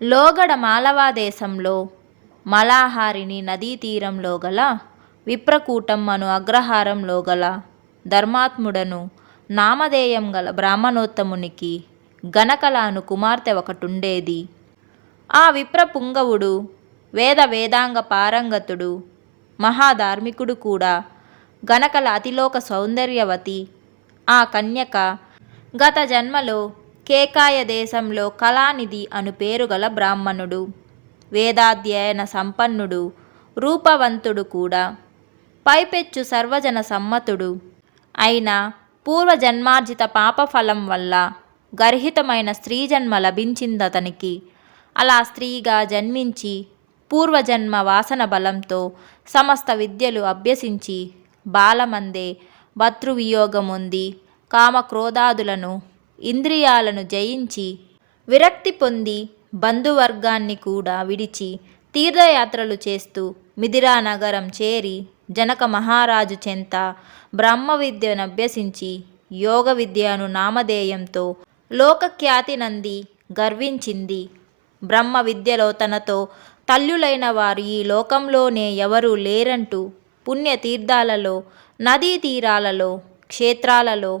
లోగడ మాలవాదేశంలో మలాహారిణి నదీ తీరంలో గల విప్రకూటం అను అగ్రహారంలో గల ధర్మాత్ముడను నామధేయం గల బ్రాహ్మణోత్తమునికి గనకల అను కుమార్తె ఒకటుండేది. ఆ విప్రపుంగవుడు వేదాంగ పారంగతుడు, మహాధార్మికుడు కూడా. గనకల అతిలోక సౌందర్యవతి. ఆ కన్యక గత జన్మలో కేకాయ దేశంలో కళానిధి అను పేరుగల బ్రాహ్మణుడు, వేదాధ్యయన సంపన్నుడు, రూపవంతుడు కూడా. పైపెచ్చు సర్వజన సమ్మతుడు అయిన పూర్వజన్మార్జిత పాపఫలం వల్ల గర్హితమైన స్త్రీజన్మ లభించిందతనికి. అలా స్త్రీగా జన్మించి పూర్వజన్మ వాసన బలంతో సమస్త విద్యలు అభ్యసించి బాలమందే భర్తృవియోగముంది కామక్రోధాదులను ఇంద్రియాలను జయించి విరక్తి పొంది బంధువర్గాన్ని కూడా విడిచి తీర్థయాత్రలు చేస్తూ మిథిలా నగరం చేరి జనక మహారాజు చెంత బ్రహ్మ విద్యనభ్యసించి యోగ విద్యను నామధేయంతో లోకఖ్యాతి నంది గర్వించింది. బ్రహ్మ విద్యలో తనతో తల్లులైన వారు ఈ లోకంలోనే ఎవరూ లేరంటూ పుణ్యతీర్థాలలో, నదీ తీరాలలో, క్షేత్రాలలో,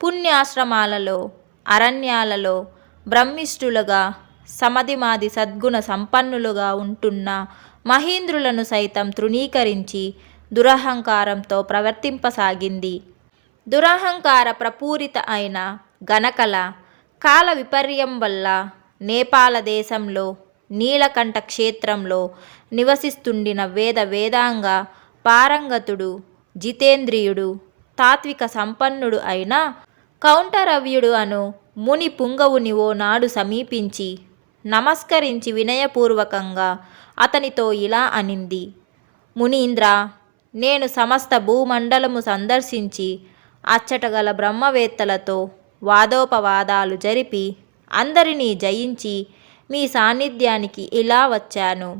పుణ్యాశ్రమాలలో, అరణ్యాలలో బ్రహ్మిష్ఠులుగా సమధిమాది సద్గుణ సంపన్నులుగా ఉంటున్న మహీంద్రులను సైతం తృణీకరించి దురహంకారంతో ప్రవర్తింపసాగింది. దురహంకార ప్రపూరిత అయిన గనకల కాల విపర్యం వల్ల నేపాల దేశంలో నీలకంఠ క్షేత్రంలో నివసిస్తుండిన వేదాంగ పారంగతుడు, జితేంద్రియుడు, తాత్విక సంపన్నుడు అయిన కౌంటరవ్యుడు అను ముని పుంగవుని ఓ నాడు సమీపించి నమస్కరించి వినయపూర్వకంగా అతనితో ఇలా అనింది. మునీంద్ర, నేను సమస్త భూమండలము సందర్శించి అచ్చటగల బ్రహ్మవేత్తలతో వాదోపవాదాలు జరిపి అందరినీ జయించి మీ సాన్నిధ్యానికి ఇలా వచ్చాను.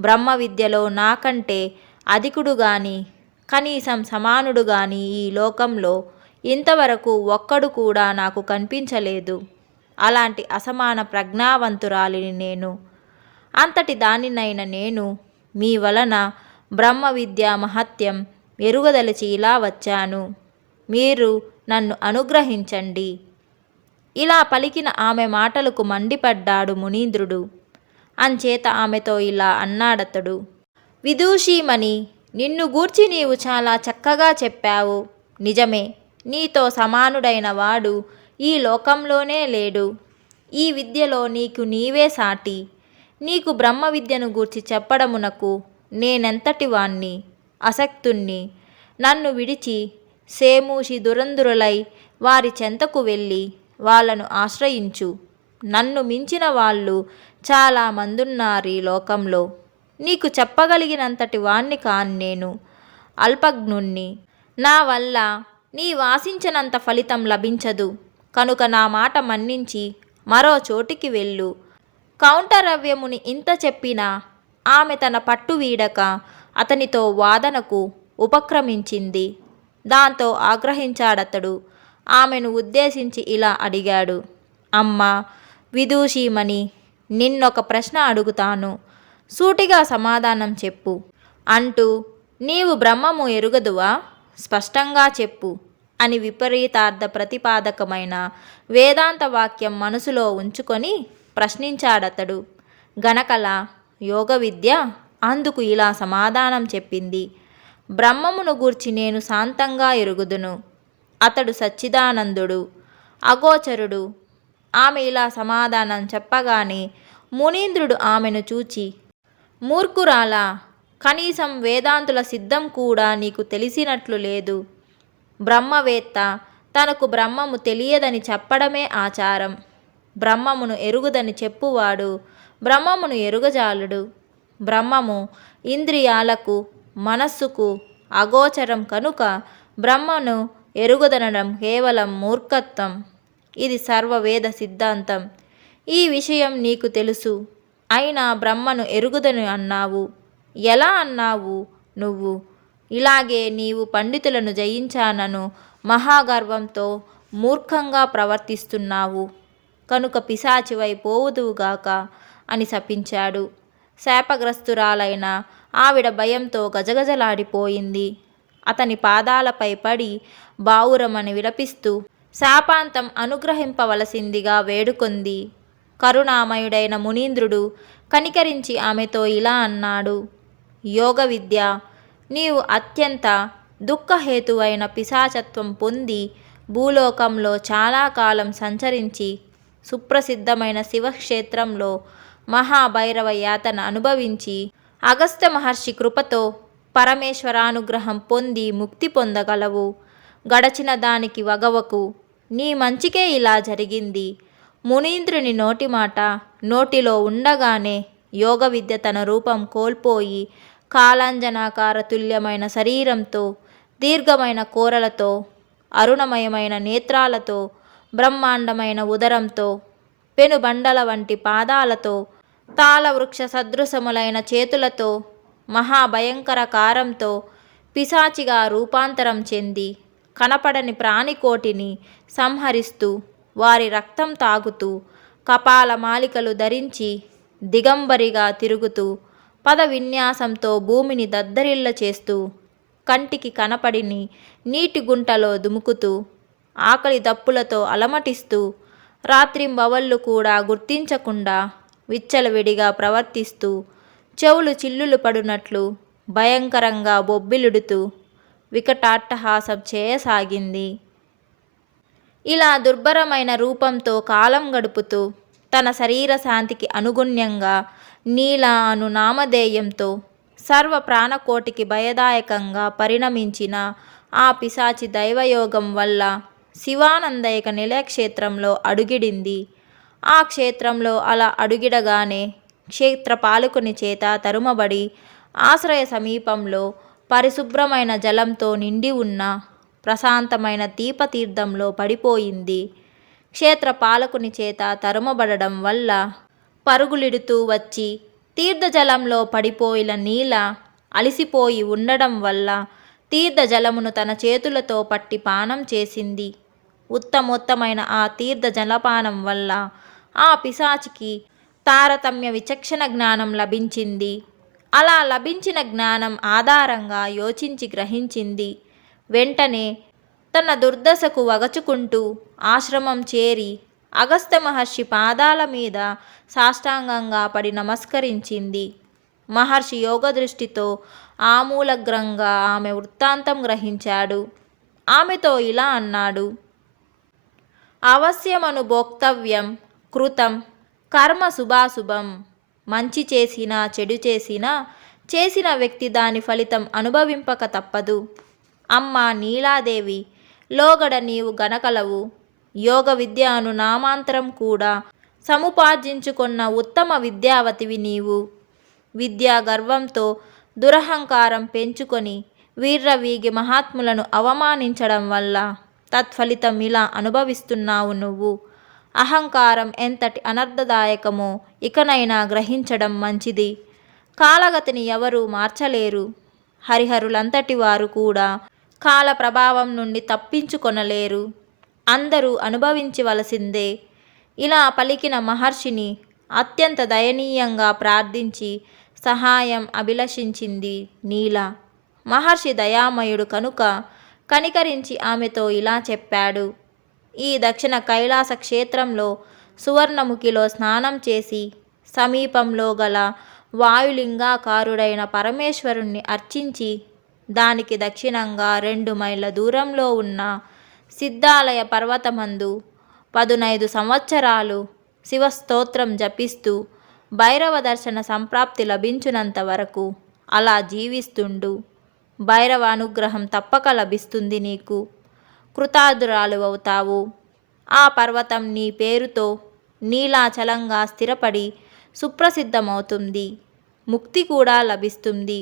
బ్రహ్మ విద్యలో నాకంటే అధికుడు గాని కనీసం సమానుడు గాని ఈ లోకంలో ఇంతవరకు ఒక్కడు కూడా నాకు కనిపించలేదు. అలాంటి అసమాన ప్రజ్ఞావంతురాలిని నేను. అంతటి దానినైన నేను మీ వలన బ్రహ్మ విద్యా మహత్యం ఎరుగదలిచి ఇలా వచ్చాను. మీరు నన్ను అనుగ్రహించండి. ఇలా పలికిన ఆమె మాటలకు మండిపడ్డాడు మునీంద్రుడు. అంచేత ఆమెతో ఇలా అన్నాడతడు. విదూషీమణి, నిన్ను గూర్చి నీవు చాలా చక్కగా చెప్పావు. నిజమే, నీతో సమానుడైన వాడు ఈ లోకంలోనే లేడు. ఈ విద్యలో నీకు నీవే సాటి. నీకు బ్రహ్మ విద్యను గూర్చి చెప్పడమునకు నేనెంతటి వాణ్ణి, అశక్తుణ్ణి. నన్ను విడిచి సేమూషి దురంధరులై వారి చెంతకు వెళ్ళి వాళ్ళను ఆశ్రయించు. నన్ను మించిన వాళ్ళు చాలా మందున్నారీ లోకంలో. నీకు చెప్పగలిగినంతటి వాణ్ణి కాను నేను, అల్పజ్ఞుణ్ణి. నా వల్ల నీ వాసించినంత ఫలితం లభించదు. కనుక నా మాట మన్నించి మరో చోటికి వెళ్ళు. కౌంటరవ్యముని ఇంత చెప్పినా ఆమె తన పట్టు వీడక అతనితో వాదనకు ఉపక్రమించింది. దాంతో ఆగ్రహించాడతడు. ఆమెను ఉద్దేశించి ఇలా అడిగాడు. అమ్మా విదూషీమణి, నిన్నొక ప్రశ్న అడుగుతాను, సూటిగా సమాధానం చెప్పు అంటూ నీవు బ్రహ్మము ఎరుగదువా? స్పష్టంగా చెప్పు అని విపరీతార్థ ప్రతిపాదకమైన వేదాంత వాక్యం మనసులో ఉంచుకొని ప్రశ్నించాడతడు. గనకల యోగ విద్య అందుకు ఇలా సమాధానం చెప్పింది. బ్రహ్మమును గూర్చి నేను శాంతంగా ఎరుగుదును. అతడు సచ్చిదానందుడు, అగోచరుడు. ఆమె ఇలా సమాధానం చెప్పగానే మునీంద్రుడు ఆమెను చూచి, మూర్ఖురాలా, కనీసం వేదాంతుల సిద్ధం కూడా నీకు తెలిసినట్లు లేదు. బ్రహ్మవేత్త తనకు బ్రహ్మము తెలియదని చెప్పడమే ఆచారం. బ్రహ్మమును ఎరుగుదని చెప్పువాడు బ్రహ్మమును ఎరుగజాలడు. బ్రహ్మము ఇంద్రియాలకు, మనస్సుకు అగోచరం కనుక బ్రహ్మను ఎరుగుదనడం కేవలం మూర్ఖత్వం. ఇది సర్వవేద సిద్ధాంతం. ఈ విషయం నీకు తెలుసు. అయినా బ్రహ్మను ఎరుగుదని అన్నావు. ఎలా అన్నావు నువ్వు? ఇలాగే నీవు పండితులను జయించానను మహాగర్వంతో మూర్ఖంగా ప్రవర్తిస్తున్నావు. కనుక పిశాచివై పోవుదువుగాక అని శపించాడు. శాపగ్రస్తురాలైన ఆవిడ భయంతో గజగజలాడిపోయింది. అతని పాదాలపై పడి బావురమని విలపిస్తూ శాపాంతం అనుగ్రహింపవలసిందిగా వేడుకొంది. కరుణామయుడైన మునీంద్రుడు కనికరించి ఆమెతో ఇలా అన్నాడు: యోగ విద్య, నీవు అత్యంత దుఃఖహేతువైన పిశాచత్వం పొంది భూలోకంలో చాలా కాలం సంచరించి సుప్రసిద్ధమైన శివక్షేత్రంలో మహాభైరవ యాతన అనుభవించి అగస్త్య మహర్షి కృపతో పరమేశ్వరానుగ్రహం పొంది ముక్తి పొందగలవు. గడచిన దానికి వగవకు, నీ మంచికే ఇలా జరిగింది. మునీంద్రుని నోటి మాట నోటిలో ఉండగానే యోగ విద్య తన రూపం కోల్పోయి కాలాంజనాకార తుల్యమైన శరీరంతో, దీర్ఘమైన కోరలతో, అరుణమయమైన నేత్రాలతో, బ్రహ్మాండమైన ఉదరంతో, పెనుబండల వంటి పాదాలతో, తాళవృక్ష సదృశములైన చేతులతో, మహాభయంకర కారంతో పిశాచిగా రూపాంతరం చెంది కనపడని ప్రాణికోటిని సంహరిస్తూ వారి రక్తం తాగుతూ కపాల మాలికలు ధరించి దిగంబరిగా తిరుగుతూ పద విన్యాసంతో భూమిని దద్దరిల్ల చేస్తూ కంటికి కనపడిని నీటి గుంటలో దుముకుతూ ఆకలి దప్పులతో అలమటిస్తూ రాత్రింబవళ్ళు కూడా గుర్తించకుండా విచ్చలవిడిగా ప్రవర్తిస్తూ చెవులు చిల్లులు పడునట్లు భయంకరంగా బొబ్బిలుడుతూ వికటాట్టహాసం చేయసాగింది. ఇలా దుర్భరమైన రూపంతో కాలం గడుపుతూ తన శరీర శాంతికి అనుగుణ్యంగా నీల అను నామధేయంతో సర్వ ప్రాణకోటికి భయదాయకంగా పరిణమించిన ఆ పిశాచి దైవయోగం వల్ల శివానందైక నిలయక్షేత్రంలో అడుగిడింది. ఆ క్షేత్రంలో అలా అడుగిడగానే క్షేత్రపాలకుని చేత తరుమబడి ఆశ్రయ సమీపంలో పరిశుభ్రమైన జలంతో నిండి ఉన్న ప్రశాంతమైన దీపతీర్థంలో పడిపోయింది. క్షేత్రపాలకుని చేత తరుమబడడం వల్ల పరుగులిడుతూ వచ్చి తీర్థజలంలో పడిపోయిన నీల అలిసిపోయి ఉండడం వల్ల తీర్థజలమును తన చేతులతో పట్టి పానం చేసింది. ఉత్తమోత్తమైన ఆ తీర్థ జలపానం వల్ల ఆ పిశాచికి తారతమ్య విచక్షణ జ్ఞానం లభించింది. అలా లభించిన జ్ఞానం ఆధారంగా యోచించి గ్రహించింది. వెంటనే తన దుర్దశకు వగచుకుంటూ ఆశ్రమం చేరి అగస్త్య మహర్షి పాదాల మీద సాష్టాంగంగా పడి నమస్కరించింది. మహర్షి యోగదృష్టితో ఆమూలగ్రంగా ఆమె వృత్తాంతం గ్రహించాడు. ఆమెతో ఇలా అన్నాడు: అవశ్యమను భోక్తవ్యం కృతం కర్మ శుభాశుభం. మంచి చేసినా చెడు చేసినా చేసిన వ్యక్తి దాని ఫలితం అనుభవింపక తప్పదు. అమ్మా నీలాదేవి, లోగడ నీవు గనకలవు. యోగ విద్య అను నామాంతరం కూడా సముపార్జించుకున్న ఉత్తమ విద్యావతివి నీవు. విద్యా గర్వంతో దురహంకారం పెంచుకొని వీర్రవీగి మహాత్ములను అవమానించడం వల్ల తత్ఫలితం ఇలా అనుభవిస్తున్నావు నువ్వు. అహంకారం ఎంతటి అనర్థదాయకమో ఇకనైనా గ్రహించడం మంచిది. కాలగతిని ఎవరూ మార్చలేరు. హరిహరులంతటి వారు కూడా కాల ప్రభావం నుండి తప్పించుకొనలేరు. అందరూ అనుభవించవలసిందే. ఇలా పలికిన మహర్షిని అత్యంత దయనీయంగా ప్రార్థించి సహాయం అభిలషించింది నీల. మహర్షి దయామయుడు కనుక కనికరించి ఆమెతో ఇలా చెప్పాడు: ఈ దక్షిణ కైలాస క్షేత్రంలో సువర్ణముఖిలో స్నానం చేసి సమీపంలో గల వాయులింగాకారుడైన పరమేశ్వరుణ్ణి అర్చించి దానికి దక్షిణంగా 2 మైళ్ళ దూరంలో ఉన్న సిద్ధాలయ పర్వతమందు 15 సంవత్సరాలు శివస్తోత్రం జపిస్తూ భైరవ దర్శన సంప్రాప్తి లభించునంత వరకు అలా జీవిస్తుండు. భైరవ అనుగ్రహం తప్పక లభిస్తుంది నీకు. కృతార్థురాలు అవుతావు. ఆ పర్వతం నీ పేరుతో నీలాచలంగా స్థిరపడి సుప్రసిద్ధమవుతుంది. ముక్తి కూడా లభిస్తుంది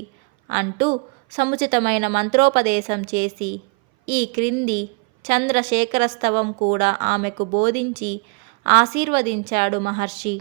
అంటూ సముచితమైన మంత్రోపదేశం చేసి ఈ క్రింది చంద్రశేఖరస్తవం కూడా ఆమెకు బోధించి ఆశీర్వదించాడు మహర్షి.